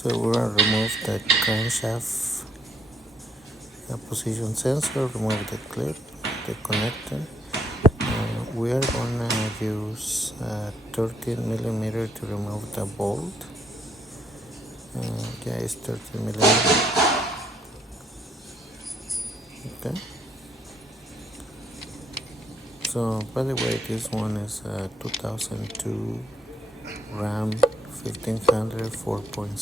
So we're going to remove the crankshaft position sensor, remove the clip, the connector. We are going to use 13 millimeter to remove the bolt. Yeah, it's 13 millimeter. Okay. So by the way, this one is 2002 RAM 1500 4.7.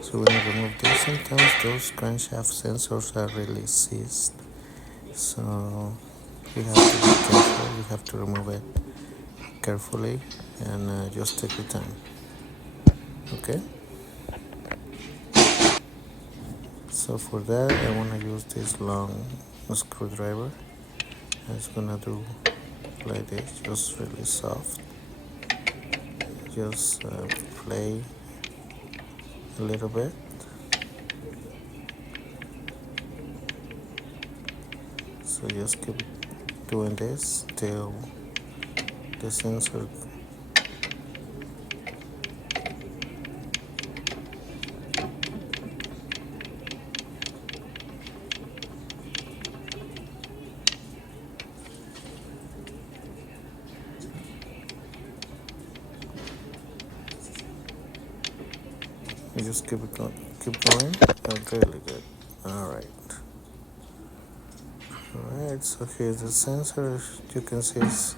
So when you remove this, sometimes those crankshaft sensors are really seized. So you have to be careful. You have to remove it carefully and just take your time. Okay. So for that, I want to use this long screwdriver. I'm just gonna do like this, just really soft. Just play a little bit. So just keep doing this till the sensor you just keep it going. Keep going. Really good. Alright. Alright, so here's the sensor. You can see it's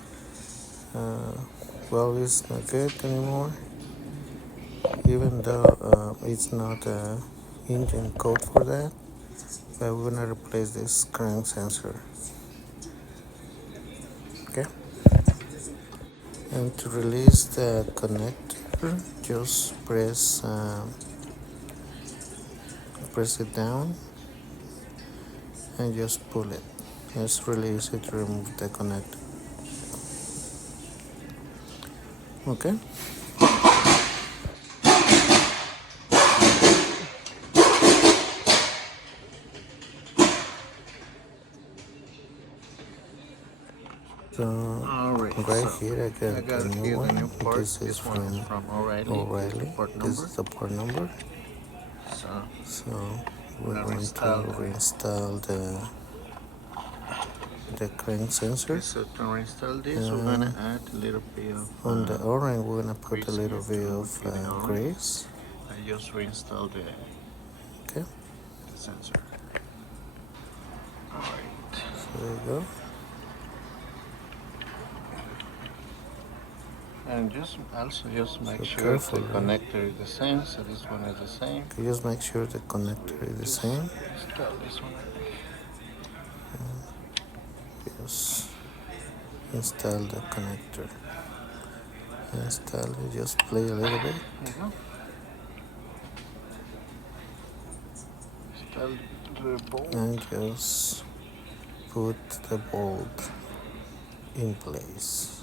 well, it's not good anymore. Even though it's not a engine code for that, but we're gonna replace this crank sensor. Okay. And to release the connector, just press it down and just pull it. It's really easy to remove the connector. Okay. So right so here I got a new one. This is from O'Reilly. This is the part number. So we're going to reinstall the crank sensor. So to reinstall this, we're gonna add a little bit of on the orange. We're gonna put a little bit of grease. I just reinstall the sensor. All right. So there you go. And just make sure the connector is the same. So this one is the same. Just make sure the connector is the same. Install this one. Just install the connector. Install it. Just play a little bit. Install the bolt. And just put the bolt in place.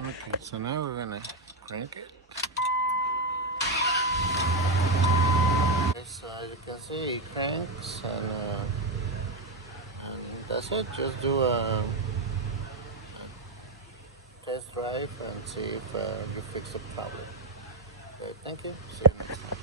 Okay, so now we're gonna crank it. So as you can see, it cranks and that's it. Just do a test drive and see if you fix the problem. Okay, thank you. See you next time.